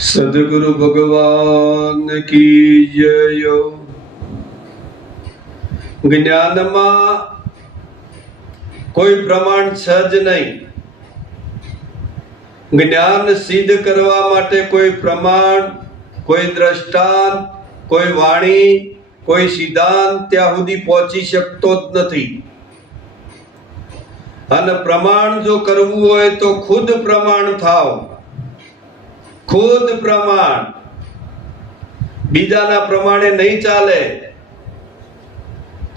સદગુરુ ભગવાન કી જય। જ્ઞાનમાં કોઈ પ્રમાણ છે જ નહીં। જ્ઞાન સિદ્ધ કરવા માટે કોઈ પ્રમાણ, કોઈ દ્રષ્ટાંત, કોઈ વાણી, કોઈ સિદ્ધાંત ત્યાં સુધી પહોંચી શકતો જ નથી। અને પ્રમાણ જો કરવું હોય તો ખુદ પ્રમાણ થાવ, ખુદ પ્રમાણ, બીજાના પ્રમાણે નહીં ચાલે।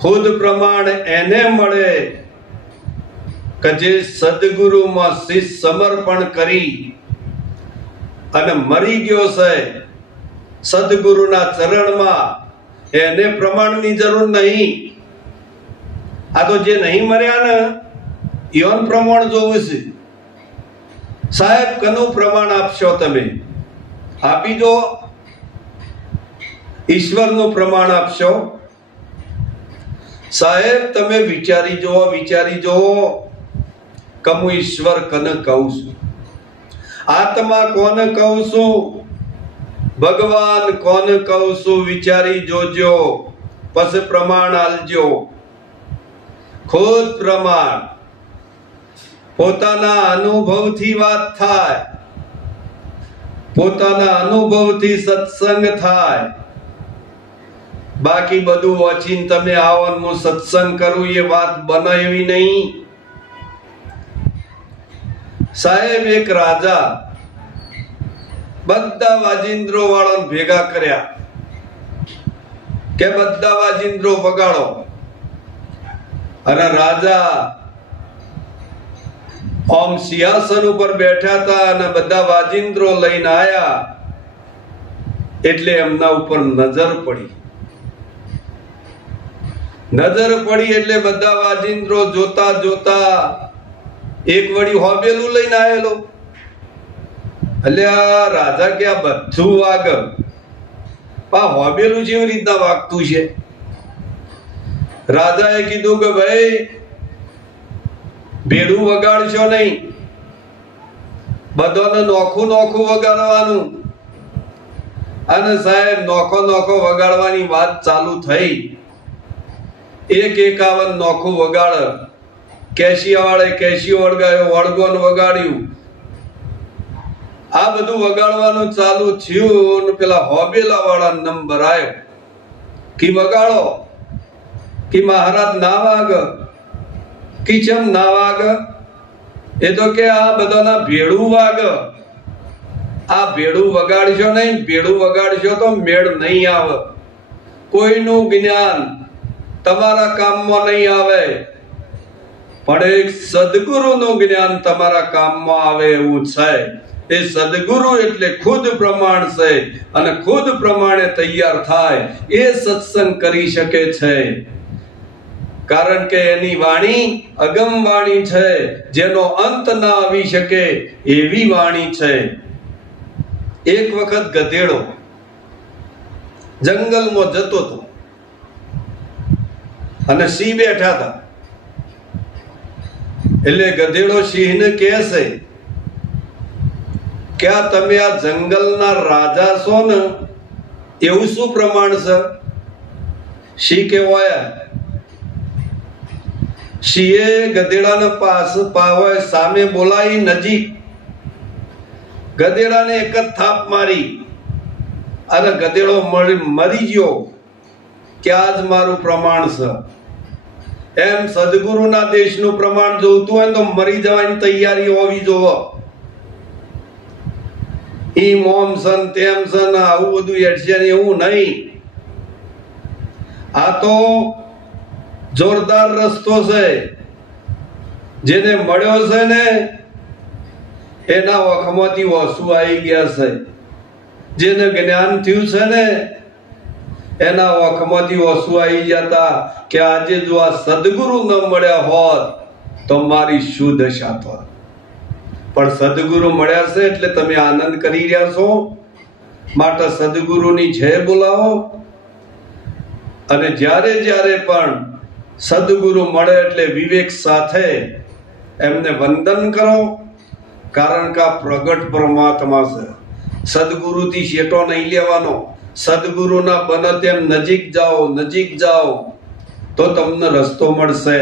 ખુદ પ્રમાણ એને મળે કે જે સદગુરુમાં શીશ સમર્પણ કરી અને મરી ગયો છે સદગુરુના ચરણમાં। એને પ્રમાણની જરૂર નહીં। આ તો જે નહીં મર્યા ને એનું પ્રમાણ જોવું છે। સાહેબ કનું પ્રમાણ આપશો તમે? આપી દો। ઈશ્વરનું પ્રમાણ આપશો? સાહેબ તમે વિચારી જુઓ કે હું ઈશ્વર કને કહું છું, આત્મા કોને કહું છું, ભગવાન કોને કહું છું? વિચારી જોજો, પછી પ્રમાણ આલજો। ખુદ પ્રમાણ, પોતાના અનુભવથી વાત થાય, પોતાના અનુભવથી સત્સંગ થાય। બાકી બધું વાંચીને તમે આવો ને હું સત્સંગ કરું એ વાત બને એવી નહીં। સાહેબ એક રાજા બધા વાજિંદ્રો વાળાને ભેગા કર્યા કે બધા વાજિંદ્રો વગાડો। અને રાજા ઓમ સિંહાસન ઉપર બેઠા હતા અને બધા વાજિંદ્રો લઈને આયા એટલે એમના ઉપર નજર પડી એટલે બધા વાજિંદ્રો જોતા જોતા એક વળી હોબેલું લઈને આવેલો। એટલે આ રાજા કે આ બધું વાગ હોબેલું જેવી રીતના વાગતું છે? રાજાએ કીધું કે ભાઈ ભેડું વગાડશો નહીં, બધાને નોખું નોખું વગાડવાનું। અને સાહેબ નોખો નોખો વગાડવાની વાત ચાલુ થઈ। 51 નોખું વગાડ, કેશિયા વાળે કેશિયો વળગાયો, વળગોન વગાડ્યું, આ બધું વગાડવાનું ચાલુ થયું। પેલા હોબેલા વાળા નંબર આવ્યો કે વગાડો, કે મહારાજ ના વાગ, કિચમ ના વાગ? એ તો કે આ બધાના ભેડું વાગ। આ ભેડું વગાડશો નહીં, ભેડું વગાડશો તો મેળ નહીં આવે। કોઈનું જ્ઞાન તમારા કામમાં નહીં આવે, પણ એક સદગુરુનું જ્ઞાન તમારા કામમાં આવે એવું છે। એ સદગુરુ એટલે ખુદ પ્રમાણ છે, અને ખુદ પ્રમાણે તૈયાર થાય એ સત્સંગ કરી શકે છે। કારણ કે એની વાણી અગમ વાણી છે, જેનો અંત ના આવી શકે એવી વાણી છે। એક વખત ગધેડો જંગલમાં જતો હતો અને સિંહ બેઠા હતા। એટલે ગધેડો સિંહને કહે છે કે આ તમે આ જંગલના રાજા છો ને, એવું શું પ્રમાણ છે? સિંહ કહેવાય। સિંહે ગધેડાને સામે બોલાવી નજીક ગધેડાને એક જ થાપ મારી અને ગધેડો મરી ગયો કે આજ મારું પ્રમાણ છે। એમ સદગુરુના દેશનું પ્રમાણ જોતું હોય તો મરી જવાની તૈયારી હોવી જોવે। ઈ મોમ સન તેમ સન આવું બધું એડશે એવું નહીં। આ તો જોરદાર રસ્તો છે। જેને મળ્યો છે ને એના વખમાંથી વસુ આવી ગયા છે। જેને જ્ઞાન થયું છે ને એના વખમાંથી વસુ આવી જતા કે આજે જો આ સદગુરુ ન મળ્યા હોત તો મારી શું દશા થાત। પણ સદગુરુ મળ્યા છે એટલે તમે આનંદ કરી રહ્યા છો। માટે સદગુરુની જય બોલાવો। અને જ્યારે પણ સદગુરુ મળે એટલે વિવેક સાથે એમને વંદન કરો। કારણ કે આ પ્રગટ પરમાત્મા છે। સદગુરુથી શેટો નહીં લેવાનો. સદગુરુના બને તેમ નજીક જાઓ તો તમને રસ્તો મળશે.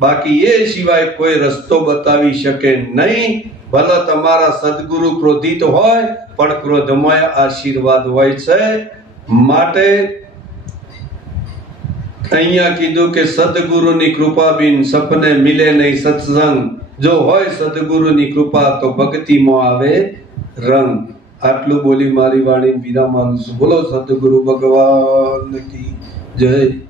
બાકી એ સિવાય કોઈ રસ્તો બતાવી શકે નહીં. ભલે તમારા સદગુરુ ક્રોધિત હોય પણ ક્રોધમાં આશીર્વાદ હોય છે. માટે અહીંયા કીધું કે સદગુરુની કૃપા બિન સપને મિલે નહીં સત્સંગ. જો હોય સદગુરુની કૃપા તો ભક્તિમાં આવે રંગ. આટલું બોલી મારી વાણી વિરામ આલું છું. બોલો સદગુરુ ભગવાન કી જય.